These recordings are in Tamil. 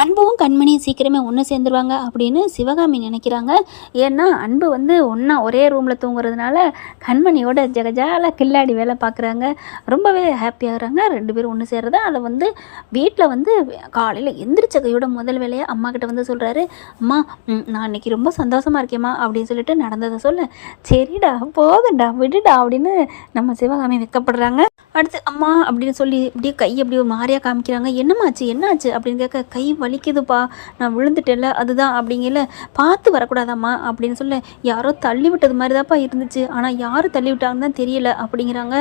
அன்பும் கண்மணியும் சீக்கிரமே ஒன்று சேர்ந்துருவாங்க அப்படின்னு சிவகாமி நினைக்கிறாங்க. ஏன்னா அன்பு வந்து ஒன்றா ஒரே ரூமில் தூங்குறதுனால கண்மணியோட ஜெகஜால கில்லாடி வேலை பார்க்குறாங்க. ரொம்பவே ஹாப்பியாகிறாங்க ரெண்டு பேரும் ஒன்று சேர்றதா. அதை வந்து வீட்டில் வந்து காலையில் எந்திரிச்ச கையோட முதல் வேலையை அம்மா கிட்ட வந்து சொல்கிறாரு. அம்மா, நான் இன்னைக்கு ரொம்ப சந்தோஷமாக இருக்கேம்மா அப்படின்னு சொல்லிட்டு நடந்ததை சொல்ல, சரிடா போதும்டா விடுடா அப்படின்னு நம்ம சிவகாமி வெக்கப்படுறாங்க. அடுத்து அம்மா அப்படின்னு சொல்லி இப்படியே கை அப்படி ஒரு மாதிரியாக காமிக்கிறாங்க. என்னம்மாச்சு என்னாச்சு அப்படின்னு கேட்க, கை வலிக்குதுப்பா, நான் விழுந்துட்டேன்ல அதுதான் அப்படிங்கல. பார்த்து வரக்கூடாதாம்மா அப்படின்னு சொல்ல, யாரோ தள்ளி விட்டது மாதிரி தான்ப்பா இருந்துச்சு, ஆனால் யார் தள்ளி விட்டாங்கன்னு தான் தெரியல அப்படிங்கிறாங்க.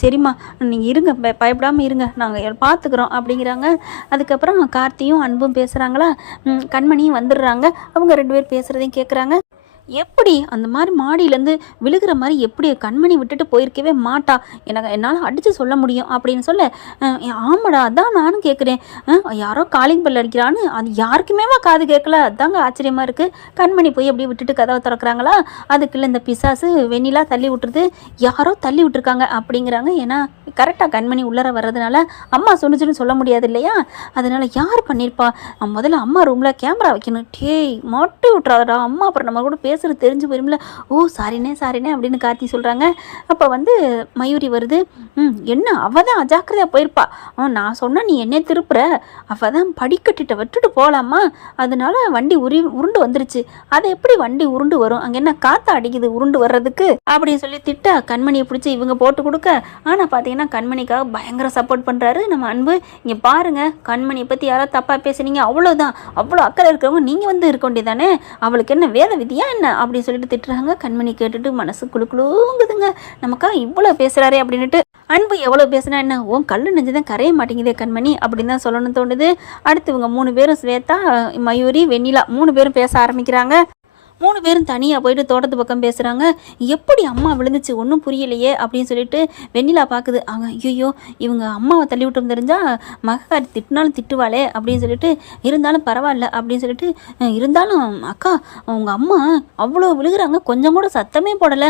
சரிம்மா நீங்கள் இருங்க, பயப்படாமல் இருங்க, நாங்கள் பார்த்துக்குறோம் அப்படிங்கிறாங்க. அதுக்கப்புறம் கார்த்தியும் அன்பும் பேசுகிறாங்களா, கண்மணியும் வந்துடுறாங்க. அவங்க ரெண்டு பேர் பேசுகிறதையும் கேட்குறாங்க. எப்படி அந்த மாதிரி மாடியிலேருந்து விழுகிற மாதிரி எப்படி கண்மணி விட்டுட்டு போயிருக்கவே மாட்டா, என்னால் அடித்து சொல்ல முடியும் அப்படின்னு சொல்ல, ஆமாடா அதான் நானும் கேட்குறேன், யாரோ காலிங் பெல் அடிக்கிறான்னு அது யாருக்குமேவா காது கேட்கல, அதாங்க ஆச்சரியமாக இருக்குது. கண்மணி போய் அப்படியே விட்டுட்டு கதவை திறக்கிறாங்களா, அதுக்குள்ளே இந்த பிசாசு வெண்ணிலா தள்ளி விட்டுருது, யாரோ தள்ளி விட்டுருக்காங்க அப்படிங்கிறாங்க. ஏன்னா கரெக்டாக கண்மணி உள்ளர வர்றதுனால அம்மா சொன்னிச்சுன்னு சொல்ல முடியாது இல்லையா, அதனால் யார் பண்ணியிருப்பா, முதல்ல அம்மா ரூமில் கேமரா வைக்கணும். டேய் மாட்டு விட்றாதடா அம்மா, அப்புறம் நம்ம கூட பேசுகிறது தெரிஞ்சு போயிரும்ல. ஓ சாரினே அப்படின்னு கார்த்தி சொல்கிறாங்க. அப்போ வந்து மயூரி வருது. என்ன அவள் தான் அஜாக்கிரதையாக போயிருப்பா, நான் சொன்னால் நீ என்ன திருப்புற, அவள் தான் படிக்கட்டிட்ட விட்டுட்டு போகலாமா, அதனால வண்டி உருண்டு வந்துருச்சு, அதை எப்படி வண்டி உருண்டு வரும், அங்கே என்ன காற்று அடிக்குது உருண்டு வர்றதுக்கு அப்படின்னு சொல்லி திட்ட கண்மணியை பிடிச்சி இவங்க போட்டு கொடுக்க. ஆனால் பார்த்தீங்கன்னா கண்மணிக்காக பயங்கர சப்போர்ட் பண்ணுறாரு நம்ம அன்பு. இங்கே பாருங்கள், கண்மணியை பற்றி யாராவது தப்பாக பேசுனீங்க அவ்வளோதான், அவ்வளோ அக்கறை இருக்கிறவங்க நீங்கள் வந்து இருக்க வேண்டியதானே, அவளுக்கு என்ன வேத விதியா என்ன அப்படின்னு சொல்லிட்டு திட்டுறாங்க. கண்மணி கேட்டுட்டு மனசு குழுங்குதுங்க, நமக்கா இவ்வளோ பேசுகிறாரே அப்படின்ட்டு. அன்பு எவ்வளோ பேசுனா என்ன, உன் கல் நெஞ்சுதான் கரைய மாட்டேங்குதே கண்மணி அப்படின்னு தான் சொல்லணும்னு தோணுது. அடுத்து இவங்க 3 பேரும் ஸ்வேதா, மயூரி, வெண்ணிலா 3 பேரும் பேச ஆரம்பிக்கிறாங்க. 3 பேரும் தனியாக போயிட்டு தோட்டத்து பக்கம் பேசுகிறாங்க. எப்படி அம்மா விழுந்துச்சு ஒன்றும் புரியலையே அப்படின்னு சொல்லிட்டு வெண்ணிலா பார்க்குது. அவங்க ஐயோ இவங்க அம்மாவை தள்ளி விட்டு தெரிஞ்சால் மகக்காரி திட்டினாலும் திட்டுவாளே அப்படின்னு சொல்லிட்டு, இருந்தாலும் பரவாயில்ல அப்படின்னு சொல்லிட்டு, இருந்தாலும் அக்கா அவங்க அம்மா அவ்வளோ விழுகிறாங்க, கொஞ்சம் கூட சத்தமே போடலை,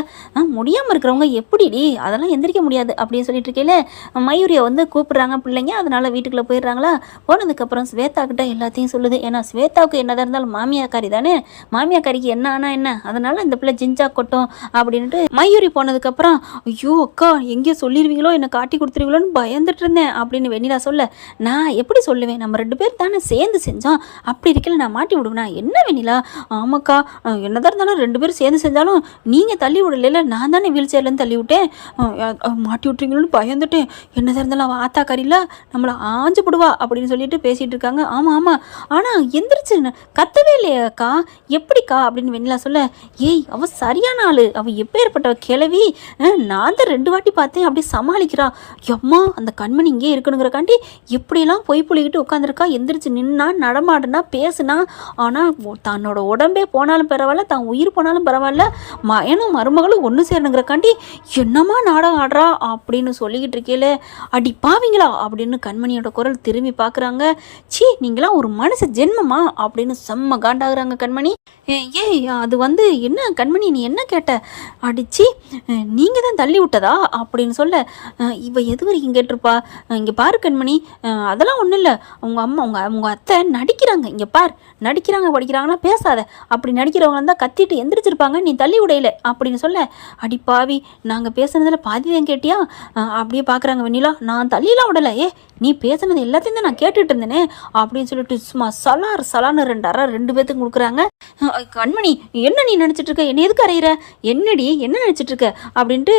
முடியாமல் இருக்கிறவங்க எப்படிடி அதெல்லாம் எந்திரிக்க முடியாது அப்படின்னு சொல்லிட்டு இருக்கையில மயூரியை வந்து கூப்பிடுறாங்க பிள்ளைங்க. அதனால் வீட்டுக்குள்ளே போயிடுறாங்களா. போனதுக்கப்புறம் ஸ்வேதா கிட்ட எல்லாத்தையும் சொல்லுது. ஏன்னா ஸ்வேதாவுக்கு என்னதான் இருந்தாலும் மாமியாக்காரி தானே, மாமியாக்காரிக்கு என்ன ஆனால் என்ன, அதனால இந்த பிள்ளை ஜிஞ்சா கொட்டும் அப்படின்ட்டு. மயூரி போனதுக்கப்புறம் ஐயோ அக்கா எங்கேயோ சொல்லிடுவீங்களோ, என்னை காட்டி கொடுத்துருவீங்களோன்னு பயந்துட்டு இருந்தேன் அப்படின்னு வெண்ணிலா சொல்ல, நான் எப்படி சொல்லுவேன், நம்ம 2 பேர் தானே சேர்ந்து செஞ்சோம், அப்படி இருக்கல நான் மாட்டி விடுவேனா என்ன வெண்ணிலா. ஆமாக்கா என்னதான் இருந்தாலும் 2 பேரும் சேர்ந்து செஞ்சாலும் நீங்கள் தள்ளி விடல, நான் தானே வீல் சேர்லேருந்து தள்ளி விட்டேன், மாட்டி விட்டுறீங்களோன்னு பயந்துட்டேன், என்னதான் இருந்தாலும் அவள் ஆத்தா கறியில நம்மளை ஆஞ்சு போடுவா அப்படின்னு சொல்லிட்டு பேசிகிட்டு இருக்காங்க. ஆமாம் ஆனால் எந்திரிச்சு கத்தவே இல்லையாக்கா, எப்படிக்கா அப்படின்னு வெண்ணிலா சொல்ல, ஏய் அவ சரியான ஆளு, அவ எப்பேற்பட்ட கிளவி, நான் தான் 2 வாட்டி பார்த்தேன் அப்படி சமாளிக்கிறா, எம்மா அந்த கண்மணி இங்கே இருக்கணுங்கிறக்காண்டி எப்படியெல்லாம் பொய் புள்ளிக்கிட்டு உட்காந்துருக்கா, எந்திரிச்சு நின்னா நடமாடுனா பேசுனா, ஆனால் தன்னோட உடம்பே போனாலும் பரவாயில்ல, தான் உயிர் போனாலும் பரவாயில்ல, மயனும் மருமகளும் ஒன்று சேரணுங்கிறக்காண்டி என்னமா நாடகம் ஆடுறா அப்படின்னு சொல்லிக்கிட்டு இருக்கேல, அடி பாவீங்களா அப்படின்னு கண்மணியோட குரல் திரும்பி பார்க்குறாங்க. சீ நீங்களாம் ஒரு மனுஷ ஜென்மமா அப்படின்னு செம்ம காண்டாகிறாங்க கண்மணி. ஏய் அது வந்து என்ன கண்மணி நீ என்ன கேட்ட, அடிச்சு நீங்கள் தான் தள்ளி விட்டதா அப்படின்னு சொல்ல, இவ எது வரைக்கும் கேட்டிருப்பா, இங்கே பாரு கண்மணி அதெல்லாம் ஒன்றும் இல்லை, அவங்க அம்மா உங்கள் அத்தை நடிக்கிறாங்க, இங்கே பார் நடிக்கிறாங்க படிக்கிறாங்கன்னா பேசாத, அப்படி நடிக்கிறவங்க இருந்தால் கத்திட்டு எந்திரிச்சிருப்பாங்க, நீ தள்ளி விடையில அப்படின்னு சொல்ல, அடி பாவி நாங்கள் பேசுனதில் பாதி தான் கேட்டியா அப்படியே பார்க்குறாங்க வெண்ணிலா, நான் தள்ளிலாம் விடலை, நீ பேசுனது எல்லாத்தையும் தான் நான் கேட்டுட்டு இருந்தேனே அப்படின்னு சொல்லிட்டு சும்மா சலான்னு 2 அரை 2 பேர்த்துக்கு கொடுக்குறாங்க. கண்மணி என்ன நீ நினச்சிட்டு இருக்க, என்ன எதுக்கு அறையிற, என்னடி என்ன நினச்சிட்டு இருக்க அப்படின்ட்டு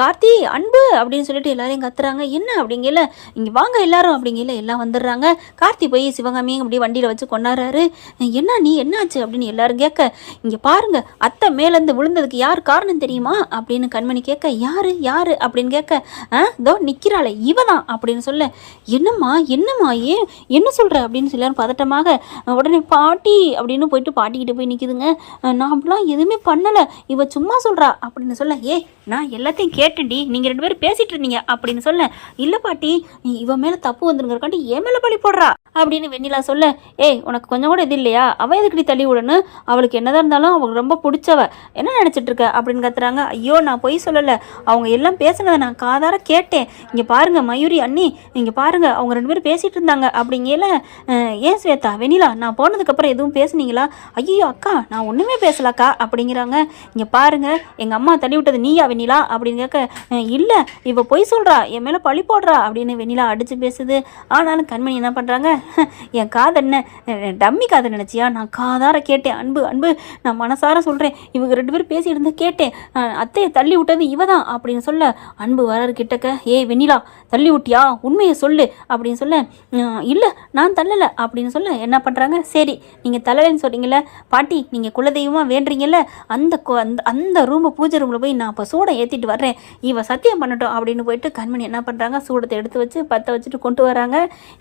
கார்த்தி அன்பு அப்படின்னு சொல்லிட்டு எல்லாரையும் கத்துறாங்க. என்ன அப்படிங்கல, இங்கே வாங்க எல்லாரும் அப்படிங்கல எல்லாம் வந்துடுறாங்க. கார்த்தி போய் சிவகாமியும் அப்படி வண்டியில் வச்சு கொண்டாடுறாரு. என்ன நீ என்னாச்சு அப்படின்னு எல்லாரும் கேட்க, இங்கே பாருங்க அத்தை மேலேருந்து விழுந்ததுக்கு யார் காரணம் தெரியுமா அப்படின்னு கண்மணி கேட்க, யாரு அப்படின்னு கேட்க, இதோ நிற்கிறாளே இவ தான் அப்படின்னு சொல்ல, என்னம்மா ஏன் என்ன சொல்கிற அப்படின்னு சொல்லி பதட்டமாக, உடனே பாட்டி அப்படின்னு போயிட்டு பாட்டிக்கிட்ட போய் நிற்கிதுங்க. நான் அப்படிலாம் எதுவுமே பண்ணலை, இவ சும்மா சொல்கிறா அப்படின்னு சொல்ல, நான் எல்லாத்தையும் கேட்டுடி, நீங்கள் 2 பேரும் பேசிகிட்டு இருந்தீங்க அப்படின்னு சொல்ல, இல்லை பாட்டி இவ மேலே தப்பு வந்துருங்கிறக்காண்டி என் மேலே பழி போடுறா அப்படின்னு வெண்ணிலா சொல்ல, உனக்கு கொஞ்சம் கூட இது இல்லையா, அவள் எதுக்கடி தள்ளி விடணும், அவளுக்கு என்னதான் இருந்தாலும் அவளுக்கு ரொம்ப பிடிச்சவ, என்ன நினச்சிட்டு இருக்க அப்படின்னு கத்துறாங்க. ஐயோ நான் பொய் சொல்லலை, அவங்க எல்லாம் பேசுனதை நான் காதார கேட்டேன், இங்கே பாருங்க மயூரி அண்ணி, இங்கே பாருங்கள் அவங்க 2 பேரும் பேசிகிட்டு இருந்தாங்க அப்படிங்கல. ஏன் ஸ்வேதா வெண்ணிலா நான் போனதுக்கப்புறம் எதுவும் பேசுனீங்களா? ஐயோ அக்கா நான் ஒன்றுமே பேசலக்கா அப்படிங்கிறாங்க. இங்கே பாருங்கள் எங்கள் அம்மா தள்ளி விட்டது நீயா வெண்ணிலா அப்படின்னு கேட்க, இல்லை இவ பொய் சொல்கிறா, என் மேலே பழி போடுறா அப்படின்னு வெண்ணிலா அடித்து பேசுது. ஆனாலும் கண்மணி என்ன பண்ணுறாங்க, என் காது என்ன டம்மி காதை நினச்சியா? நான் காதார கேட்டேன். அன்பு அன்பு நான் மனசார சொல்கிறேன், இவங்க 2 பேரும் பேசி இருந்தால் கேட்டேன். அத்தையை தள்ளி விட்டது இவ தான் அப்படின்னு சொல்ல, அன்பு வராரு கிட்டக்க, ஏய் வெண்ணிலா தள்ளி விட்டியா உண்மையை சொல்லு அப்படின்னு சொல்ல, இல்லை நான் தள்ளலை அப்படின்னு சொல்ல, என்ன பண்ணுறாங்க, சரி நீங்கள் தள்ளலைன்னு சொல்கிறீங்கள பாட்டி, நீங்கள் குலதெய்வமாக வேண்டுறீங்கல்ல, அந்த அந்த ரூமை பூஜை ரூமில் போய் நான் இப்போ சூடை ஏற்றிட்டு வர்றேன், இவ சத்தியம் பண்ணட்டும் அப்படின்னு போயிட்டு கண்மணி என்ன பண்ணுறாங்க, சூடத்தை எடுத்து வச்சு பற்ற வச்சுட்டு கொண்டு வராங்க.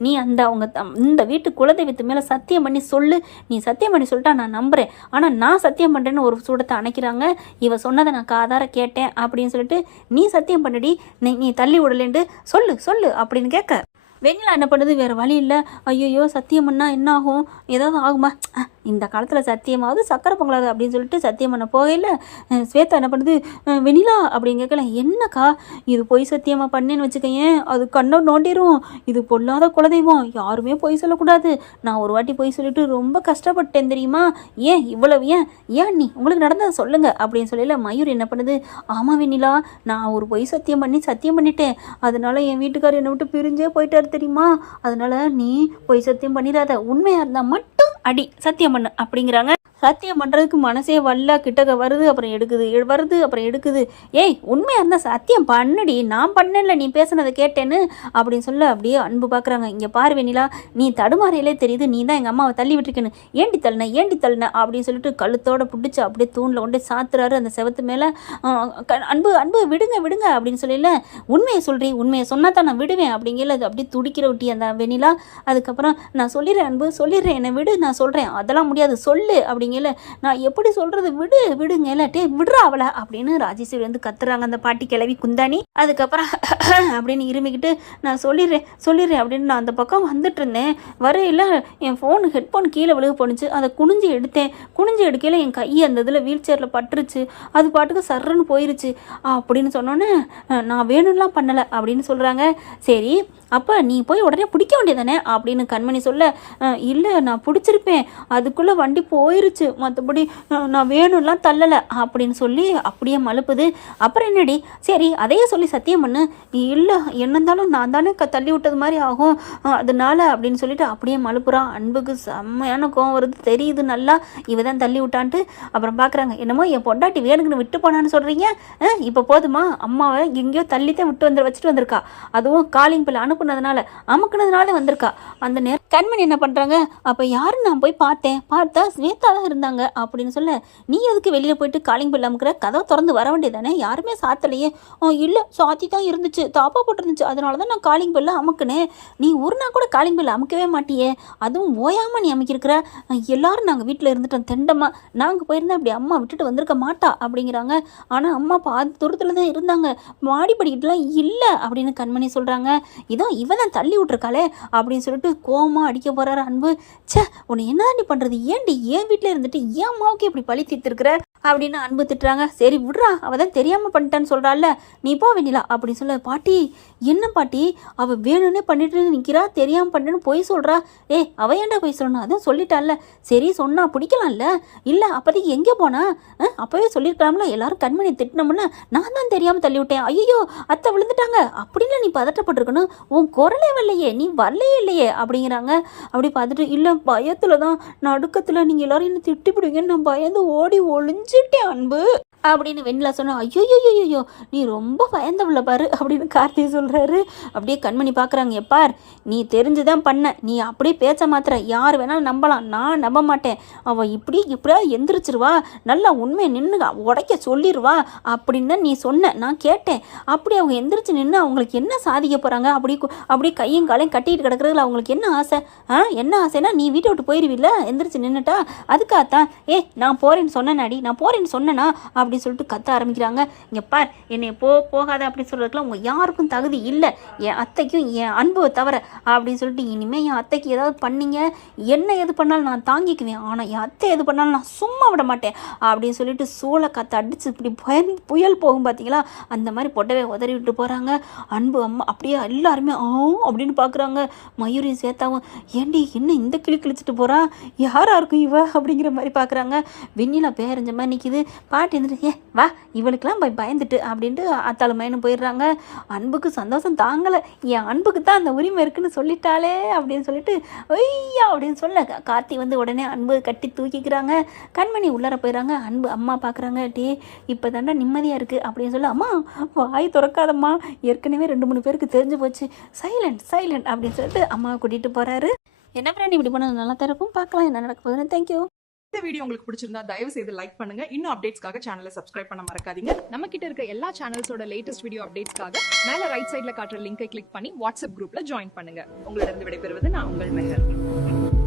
நீ அந்த அவங்க இந்த வீட்டு குலதெய்வத்து மேலே சத்தியம் பண்ணி சொல்லு, நீ சத்தியம் பண்ணி சொல்லிட்டா நான் நம்புகிறேன், ஆனால் நான் சத்தியம் பண்ணுறேன்னு ஒரு சூடத்தை அணைக்கிறாங்க. இவ சொன்னதை நான் காதார கேட்டேன் அப்படின்னு சொல்லிட்டு, நீ சத்தியம் பண்ணடி, நீ தள்ளி விடலேன்ட்டு சொல்லு சொல்லு அப்படின்னு கேட்க, வெண்ணிலா என்ன பண்ணுது, வேறு வழி இல்லை, ஐயோ சத்தியம் பண்ணால் என்ன ஆகும், ஏதாவது ஆகுமா, இந்த காலத்தில் சத்தியமாவது சக்கரை பொங்கலாது அப்படின்னு சொல்லிட்டு சத்தியம் பண்ண போகையில் ஸ்வேதா என்ன பண்ணுது, வெண்ணிலா அப்படின்னு கேட்கல, என்னக்கா இது பொய் சத்தியமாக பண்ணேன்னு வச்சுக்கேன், அது கண்ணை நோண்டிடும், இது பொல்லாத குலதெய்வம், யாருமே பொய் சொல்லக்கூடாது, நான் ஒரு வாட்டி பொய் சொல்லிட்டு ரொம்ப கஷ்டப்பட்டேன் தெரியுமா, ஏன் இவ்வளவு ஏன் நீ உங்களுக்கு நடந்ததை சொல்லுங்க அப்படின்னு சொல்லல. மயூர் என்ன பண்ணுது, ஆமாம் வெண்ணிலா நான் ஒரு பொய் சத்தியம் பண்ணிட்டேன், அதனால என் வீட்டுக்காரர் என்னை விட்டு பிரிஞ்சே போயிட்டார் தெரியுமா, அதனால நீ பொய் சத்தியம் பண்ணிடாத, உண்மையாக இருந்தால் மட்டும் அடி சத்தியம் பண்ணு அப்படிங்கிறாங்க. சத்தியம் பண்ணுறதுக்கு மனசே வல்ல கிட்டக்க வருது, அப்புறம் எடுக்குது. ஏய் உண்மையாக இருந்தால் சத்தியம் பண்ணுடி, நான் பண்ணல நீ பேசுனதை கேட்டேன்னு அப்படின்னு சொல்ல, அப்படியே அன்பு பார்க்குறாங்க. இங்கே பாரு வெண்ணிலா நீ தடுமாறையிலே தெரியுது, நீ தான் எங்கள் அம்மாவை தள்ளி விட்டுருக்கேன்னு, ஏண்டி தள்ளின அப்படின்னு சொல்லிட்டு கழுத்தோட பிடிச்சி அப்படியே தூணில் கொண்டு சாத்துறாரு அந்த செவத்து மேலே. அன்பு விடுங்க அப்படின்னு சொல்லல, உண்மையை சொல்கிறீ, உண்மையை சொன்னா தான் நான் விடுவேன் அப்படிங்கல. அது அப்படியே துடிக்கிற விட்டி அந்த வெண்ணிலா. அதுக்கப்புறம் நான் சொல்லிடுறேன் அன்பு சொல்லிடுறேன், என்னை விடு, நான் சொல்கிறேன், அதெல்லாம் முடியாது சொல்லு அப்படிங்கல. நான் எப்படி சொல்கிறது, விடுங்க டே விடுறா அவளை அப்படின்னு ராஜேஸ்வரி வந்து கத்துறாங்க அந்த பாட்டி கிளவி குந்தாணி. அதுக்கப்புறம் அப்படின்னு இருமிக்கிட்டு, நான் சொல்லிடுறேன் அப்படின்னு நான் அந்த பக்கம் வந்துட்டு இருந்தேன், வரையில் என் ஹெட்ஃபோன் கீழே விழுக போணுச்சு, அதை குனிஞ்சு எடுக்கையில் என் கை அந்த இதில் வீல் சேரில் பட்டுருச்சு, அது பாட்டுக்கு சர்றன்னு போயிருச்சு அப்படின்னு சொன்னோன்னே, நான் வேணும்லாம் பண்ணலை அப்படின்னு சொல்கிறாங்க. சரி அப்போ நீ போய் உடனே பிடிக்க வேண்டியதானே அப்படின்னு கண்மணி சொல்ல, இல்லை நான் பிடிச்சிருப்பேன், அதுக்குள்ளே வண்டி போயிருச்சு, மற்றபடி நான் வேணும்லாம் தள்ளலை அப்படின்னு சொல்லி அப்படியே மழுப்புது. அப்புறம் என்னடி, சரி அதையே சொல்லி சத்தியம் பண்ணு, இல்லை என்ன இருந்தாலும் நான் தானே தள்ளி விட்டது மாதிரி ஆகும் அதனால அப்படின்னு சொல்லிட்டு அப்படியே மழுப்புறான். அன்புக்கு செம்மையான கோவம் வருது, தெரியுது நல்லா இவ தான் தள்ளி விட்டான்ட்டு. அப்புறம் பார்க்குறாங்க, என்னமோ என் பொண்டாட்டி வேணுங்கன்னு விட்டு போனான்னு சொல்கிறீங்க, இப்போ போதுமா, அம்மாவை எங்கேயோ தள்ளித்தான் வச்சுட்டு வந்திருக்கா, அதுவும் காலிங் பிள்ளை அமுக்குனதுனால வந்திருக்கா. அந்த நேரம் கண்மணி என்ன பண்ணுறாங்க, அப்போ யாரு நான் போய் பார்த்தா ஸ்வேதா தான் இருந்தாங்க அப்படின்னு சொல்ல, நீ எதுக்கு வெளியில் போயிட்டு காலிங் பில் அமுக்கிற, கதவை திறந்து வர வேண்டியதானே, யாருமே சாத்தலையே. இல்லை சாத்தி தான் இருந்துச்சு, தாப்பா போட்டிருந்துச்சு, அதனால தான் நான் காலிங் பில்லை அமுக்குனேன், நீ ஒரு நாள் கூட காலிங் பில்லை அமுக்கவே மாட்டியே, அதுவும் ஓயாமல் நீ அமுக்கியிருக்கிற, எல்லாரும் நாங்கள் வீட்டில் இருந்துட்டோம் தெண்டமாக, நாங்கள் போயிருந்தா அப்படி அம்மா விட்டுட்டு வந்திருக்க மாட்டா அப்படிங்கிறாங்க. ஆனால் அம்மா பாதி தூரத்தில் தான் இருந்தாங்க, மாடி படிக்கிட்டுலாம் இல்லை அப்படின்னு கண்மணி சொல்கிறாங்க. இதோ இவ தான் தள்ளி விட்டுருக்காளே அப்படின்னு சொல்லிட்டு கோமா அடிக்க போறாரு அன்பு. சே உன்னை என்னதாண்டி பண்ணுறது, ஏன்டி ஏன் வீட்டில் இருந்துட்டு ஏன் அம்மாவுக்கு இப்படி பழி தீர்த்துருக்குற அப்படின்னு அன்பு திட்டுறாங்க. சரி விட்றா, அவள் தான் தெரியாமல் பண்ணிட்டான்னு சொல்கிறாள்ல, நீ போ வெண்ணிலா அப்படின்னு சொல்ல. பாட்டி என்ன பாட்டி, அவள் வேணும்னே பண்ணிட்டு நிற்கிறா, தெரியாமல் பண்ணிட்டுன்னு போய் சொல்கிறா, அவள் ஏன்டா போய் சொல்லணும், அதான் சொல்லிட்டாள்ல, சரி சொன்னா பிடிக்கலாம்ல, இல்லை அப்போதைக்கு எங்கே போனா, அப்போவே சொல்லியிருக்கலாம்ல, எல்லாரும் கண்மணி திட்டினோம்னா நான் தான் தெரியாமல் தள்ளி விட்டேன், ஐயோ அத்தை விழுந்துட்டாங்க அப்படின்னு நீ பதட்டப்பட்டிருக்கணும், உன் குரலே வரலையே, நீ வரலையே இல்லையே அப்படிங்கிறாங்க. அப்படி பார்த்துட்டு, இல்லை பயத்தில் தான், நடுக்கத்தில் நீங்கள் எல்லாரும் என்ன திட்டிப்பிடுவீங்கன்னு நான் பயந்து ஓடி ஒளிஞ்சிட்டேன் அன்பு அப்படின்னு வெண்ணிலா சொன்னா. ஐயோ நீ ரொம்ப பயந்தவள பாரு அப்படின்னு கார்த்தி சொல்கிறாரு. அப்படியே கண்மணி பார்க்குறாங்க, எப்பார் நீ தெரிஞ்சுதான் பண்ண, நீ அப்படியே பேச்ச மாத்திர, யார் வேணாலும் நம்பலாம், நான் நம்ப மாட்டேன், அவள் இப்படியா எந்திரிச்சிருவா, நல்லா உண்மையை நின்று உடைக்க சொல்லிடுவா அப்படின்னு தான் நீ சொன்ன, நான் கேட்டேன், அப்படி அவங்க எந்திரிச்சு நின்று அவங்களுக்கு என்ன சாதிக்க போகிறாங்க, அப்படி கையும் காலையும் கட்டிட்டு கிடக்குறதுல அவங்களுக்கு என்ன ஆசை, என்ன ஆசைன்னா நீ வீட்டை விட்டு போயிடுவில்ல எந்திரிச்சு நின்றுட்டா, அதுக்காகத்தான் நான் போகிறேன்னு சொன்னேனாடி, நான் போகிறேன்னு சொன்னேனா அப்படின்னு சொல்லிட்டு கத்த ஆரம்பிக்கிறாங்க. இங்கே பார், என்னை போகாத அப்படின்னு சொல்கிறதுக்குலாம் உங்கள் யாருக்கும் தகுதி இல்லை, என் அத்தைக்கும் என் அன்பை தவிர அப்படின்னு சொல்லிட்டு, இனிமேல் என் அத்தைக்கு ஏதாவது பண்ணீங்க, என்ன எது பண்ணாலும் நான் தாங்கிக்குவேன், ஆனால் என் அத்தை எது பண்ணாலும் நான் சும்மா விட மாட்டேன் அப்படின்னு சொல்லிட்டு சூளை காற்று அடித்து இப்படி புயல் போகும் பார்த்தீங்களா, அந்த மாதிரி பொட்டவே உதறி விட்டு போகிறாங்க. அன்பு அம்மா அப்படியே எல்லாருமே அப்படின்னு பார்க்குறாங்க. மயூரியும் சேத்தாவும், ஏண்டி என்ன இந்த கிழிச்சிட்டு போகிறா, யாரா இருக்கும் இவ அப்படிங்கிற மாதிரி பார்க்குறாங்க. வெண்ணிலா பேரஞ்ச மாதிரி நிற்கிது. பாட்டி இருந்துட்டு, வா இவளுக்கெல்லாம் பயந்துட்டு அப்படின்ட்டு அத்தாளுமைன்னு போயிடுறாங்க. அன்புக்கு சந்தோஷம் தாங்கலை, என் அன்புக்கு தான் அந்த உரிமை இருக்குன்னு சொல்லிட்டாலே அப்படின்னு சொல்லிட்டு ஐயா அப்படின்னு சொல்ல கார்த்தி வந்து உடனே அன்பு கட்டி தூக்கிக்கிறாங்க. கண்மணி உள்ளார போயிடறாங்க. அன்பு அம்மா பார்க்குறாங்க. டே இப்போ தாண்டா நிம்மதியாக இருக்குது அப்படின்னு சொல்லி, அம்மா வாய் திறக்காதம்மா, ஏற்கனவே 2-3 பேருக்கு தெரிஞ்சு போச்சு, சைலண்ட் அப்படின்னு சொல்லிட்டு அம்மாவை கூட்டிகிட்டு போகிறாரு. என்ன ஃப்ரெண்ட் இப்படி பண்ணது நல்லா தான் இருக்கும், பார்க்கலாம் என்ன நடக்க போகுதுன்னு. தேங்க்யூ. இந்த வீடியோ உங்களுக்கு பிடிச்சிருந்தா தயவு செய்து லைக் பண்ணுங்க. இன்னும் அப்டேட்ஸ்க்காக சேனலை சப்ஸ்கிரைப் பண்ண மறக்காதீங்க. நம்ம கிட்ட இருக்க எல்லா சேனல்ஸோட லேட்டஸ்ட் வீடியோ அப்டேட்ஸ்க்காக மேல ரைட் சைட்ல காட்டுற லிங்கை கிளிக் பண்ணி வாட்ஸ்அப் குரூப்ல ஜாயின் பண்ணுங்க. உங்களிடம் விடைபெறுவது நான் உங்கள் மெஹர்.